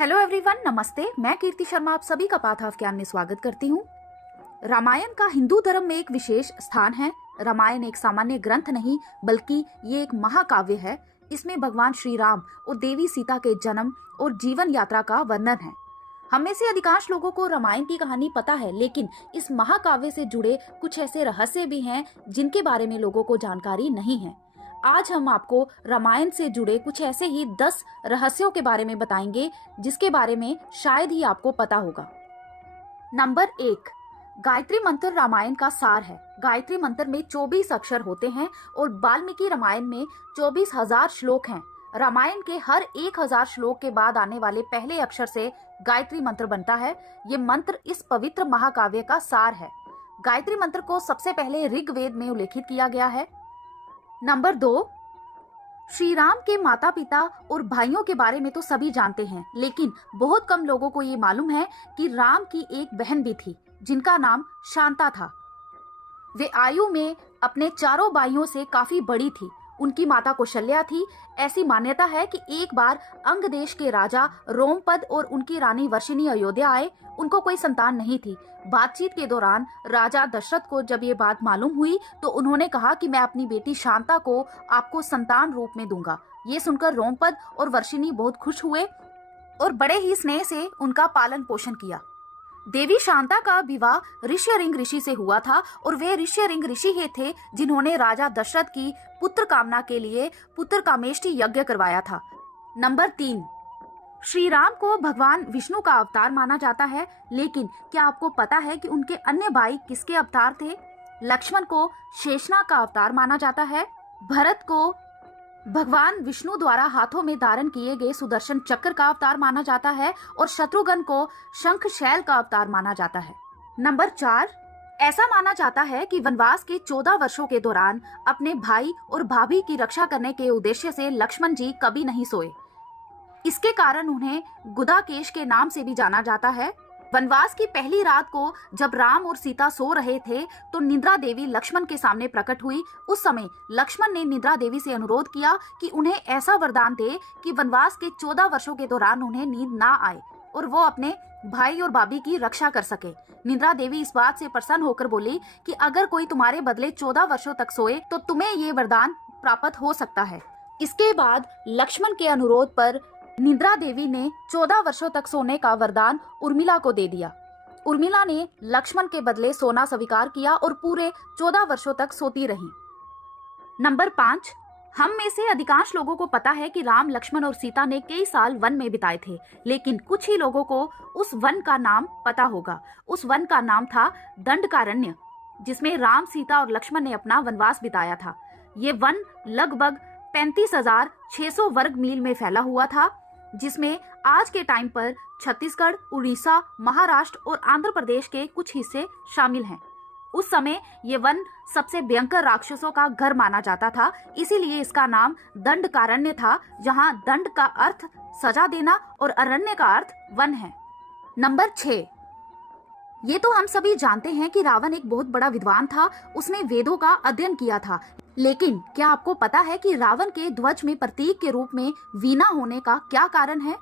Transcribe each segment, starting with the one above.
Hello everyone, नमस्ते। मैं कीर्ति शर्मा आप सभी का पाठाव ज्ञान में स्वागत करती हूँ। रामायण का हिंदू धर्म में एक विशेष स्थान है। रामायण एक सामान्य ग्रंथ नहीं बल्कि ये एक महाकाव्य है। इसमें भगवान श्री राम और देवी सीता के जन्म और जीवन यात्रा का वर्णन है। हम में से अधिकांश लोगों को रामायण की कहानी पता है, लेकिन इस महाकाव्य से जुड़े कुछ ऐसे रहस्य भी हैं जिनके बारे में लोगों को जानकारी नहीं है। आज हम आपको रामायण से जुड़े कुछ ऐसे ही 10 रहस्यों के बारे में बताएंगे जिसके बारे में शायद ही आपको पता होगा। नंबर 1, गायत्री मंत्र रामायण का सार है। गायत्री मंत्र में 24 अक्षर होते हैं और वाल्मीकि रामायण में 24,000 श्लोक हैं। रामायण के हर 1,000 श्लोक के बाद आने वाले पहले अक्षर से गायत्री मंत्र बनता है। ये मंत्र इस पवित्र महाकाव्य का सार है। गायत्री मंत्र को सबसे पहले ऋग्वेद में उल्लेखित किया गया है। नंबर 2, श्री राम के माता पिता और भाइयों के बारे में तो सभी जानते हैं, लेकिन बहुत कम लोगों को ये मालूम है कि राम की एक बहन भी थी जिनका नाम शांता था। वे आयु में अपने चारों भाइयों से काफी बड़ी थी। उनकी माता कौशल्या थी। ऐसी मान्यता है कि एक बार अंग देश के राजा रोमपद और उनकी रानी वर्षिणी अयोध्या आए। उनको कोई संतान नहीं थी। बातचीत के दौरान राजा दशरथ को जब ये बात मालूम हुई तो उन्होंने कहा कि मैं अपनी बेटी शांता को आपको संतान रूप में दूंगा। ये सुनकर रोमपद और वर्षिणी बहुत खुश हुए और बड़े ही स्नेह से उनका पालन पोषण किया। देवी शांता का विवाह ऋष्यरिंग ऋषि से हुआ था और वे ऋष्यरिंग ऋषि ही थे जिन्होंने राजा दशरथ की पुत्र कामना के लिए पुत्र कामेष्टि यज्ञ करवाया था। नंबर 3, श्री राम को भगवान विष्णु का अवतार माना जाता है, लेकिन क्या आपको पता है कि उनके अन्य भाई किसके अवतार थे? लक्ष्मण को शेषनाग का अवतार माना जाता है। भरत को भगवान विष्णु द्वारा हाथों में धारण किए गए सुदर्शन चक्र का अवतार माना जाता है और शत्रुघ्न को शंख शैल का अवतार माना जाता है। नंबर 4, ऐसा माना जाता है कि वनवास के 14 वर्षों के दौरान अपने भाई और भाभी की रक्षा करने के उद्देश्य से लक्ष्मण जी कभी नहीं सोए। इसके कारण उन्हें गुदाकेश के नाम से भी जाना जाता है। वनवास की पहली रात को जब राम और सीता सो रहे थे तो निद्रा देवी लक्ष्मण के सामने प्रकट हुई। उस समय लक्ष्मण ने निद्रा देवी से अनुरोध किया कि उन्हें ऐसा वरदान दे कि वनवास के 14 वर्षों के दौरान उन्हें नींद ना आए और वो अपने भाई और भाभी की रक्षा कर सके। निद्रा देवी इस बात से प्रसन्न होकर बोली कि अगर कोई तुम्हारे बदले 14 वर्षों तक सोए तो तुम्हें ये वरदान प्राप्त हो सकता है। इसके बाद लक्ष्मण के अनुरोध पर निद्रा देवी ने 14 वर्षों तक सोने का वरदान उर्मिला को दे दिया। उर्मिला ने लक्ष्मण के बदले सोना स्वीकार किया और पूरे 14 वर्षों तक सोती रही। नंबर 5, हम में से अधिकांश लोगों को पता है कि राम, लक्ष्मण और सीता ने कई साल वन में बिताए थे, लेकिन कुछ ही लोगों को उस वन का नाम पता होगा। उस वन का नाम था दंडकारण्य, जिसमें राम, सीता और लक्ष्मण ने अपना वनवास बिताया था। ये वन लगभग 35,600 वर्ग मील में फैला हुआ था, जिसमें आज के टाइम पर छत्तीसगढ़, उड़ीसा, महाराष्ट्र और आंध्र प्रदेश के कुछ हिस्से शामिल हैं। उस समय ये वन सबसे भयंकर राक्षसों का घर माना जाता था, इसीलिए इसका नाम दंडकारण्य था, जहां दंड का अर्थ सजा देना और अरण्य का अर्थ वन है। नंबर 6, ये तो हम सभी जानते हैं कि रावण एक बहुत बड़ा विद्वान था। उसने वेदों का अध्ययन किया था, लेकिन क्या आपको पता है कि रावण के ध्वज में प्रतीक के रूप में वीणा होने का क्या कारण है?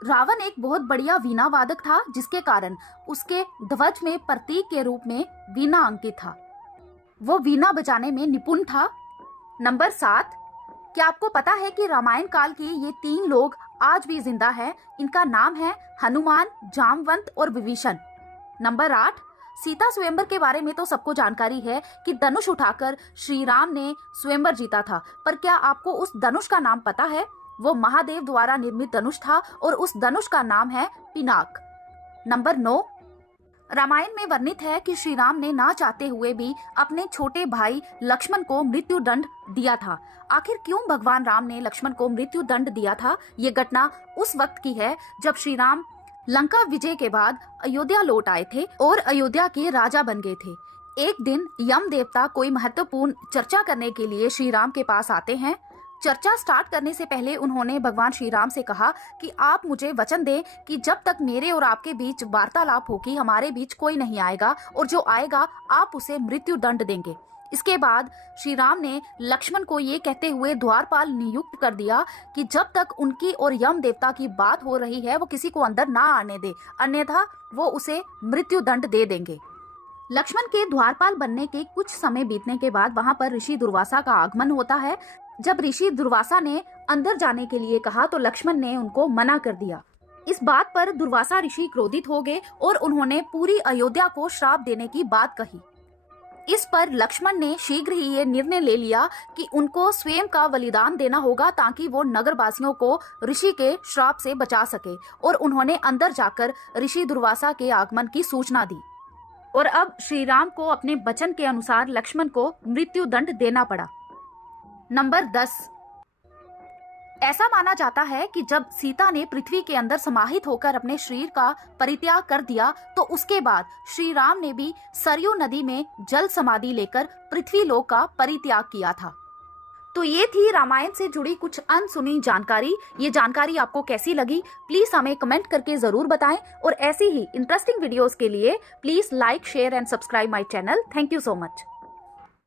रावण एक बहुत बढ़िया वीणा वादक था, जिसके कारण उसके ध्वज में प्रतीक के रूप में वीणा अंकित था। वो वीणा बजाने में निपुण था। नंबर 7, क्या आपको पता है कि रामायण काल के ये 3 लोग आज भी जिंदा हैं? इनका नाम है हनुमान, जामवंत और विभीषण। नंबर 8, सीता स्वयंवर के बारे में तो सबको जानकारी है कि धनुष उठाकर श्री राम ने स्वयंवर जीता था, पर क्या आपको उस धनुष का नाम पता है? वो महादेव द्वारा निर्मित धनुष था और उस धनुष का नाम है पिनाक। नंबर 9, रामायण में वर्णित है कि श्री राम ने ना चाहते हुए भी अपने छोटे भाई लक्ष्मण को मृत्यु दंड दिया था। आखिर क्यों भगवान राम ने लक्ष्मण को मृत्यु दंड दिया था? ये घटना उस वक्त की है जब श्री राम लंका विजय के बाद अयोध्या लौट आए थे और अयोध्या के राजा बन गए थे। एक दिन यम देवता कोई महत्वपूर्ण चर्चा करने के लिए श्री राम के पास आते हैं। चर्चा स्टार्ट करने से पहले उन्होंने भगवान श्री राम से कहा कि आप मुझे वचन दें कि जब तक मेरे और आपके बीच वार्तालाप होगी, हमारे बीच कोई नहीं आएगा और जो आएगा आप उसे मृत्यु दंड देंगे। इसके बाद श्री राम ने लक्ष्मण को ये कहते हुए द्वारपाल नियुक्त कर दिया कि जब तक उनकी और यम देवता की बात हो रही है वो किसी को अंदर ना आने दे, अन्यथा वो उसे मृत्यु दंड दे देंगे। लक्ष्मण के द्वारपाल बनने के कुछ समय बीतने के बाद वहां पर ऋषि दुर्वासा का आगमन होता है। जब ऋषि दुर्वासा ने अंदर जाने के लिए कहा तो लक्ष्मण ने उनको मना कर दिया। इस बात पर दुर्वासा ऋषि क्रोधित हो गए और उन्होंने पूरी अयोध्या को श्राप देने की बात कही। इस पर लक्ष्मण ने शीघ्र ही ये निर्णय ले लिया कि उनको स्वयं का बलिदान देना होगा ताकि वो नगरवासियों को ऋषि के श्राप से बचा सके, और उन्होंने अंदर जाकर ऋषि दुर्वासा के आगमन की सूचना दी। और अब श्री राम को अपने वचन के अनुसार लक्ष्मण को मृत्यु दंड देना पड़ा। नंबर 10। ऐसा माना जाता है कि जब सीता ने पृथ्वी के अंदर समाहित होकर अपने शरीर का परित्याग कर दिया तो उसके बाद श्री राम ने भी सरयू नदी में जल समाधि लेकर पृथ्वी लोक का परित्याग किया था। तो ये थी रामायण से जुड़ी कुछ अनसुनी जानकारी। ये जानकारी आपको कैसी लगी प्लीज हमें कमेंट करके जरूर बताएं, और ऐसी ही इंटरेस्टिंग वीडियोस के लिए please like, share and subscribe my channel. Thank you so much.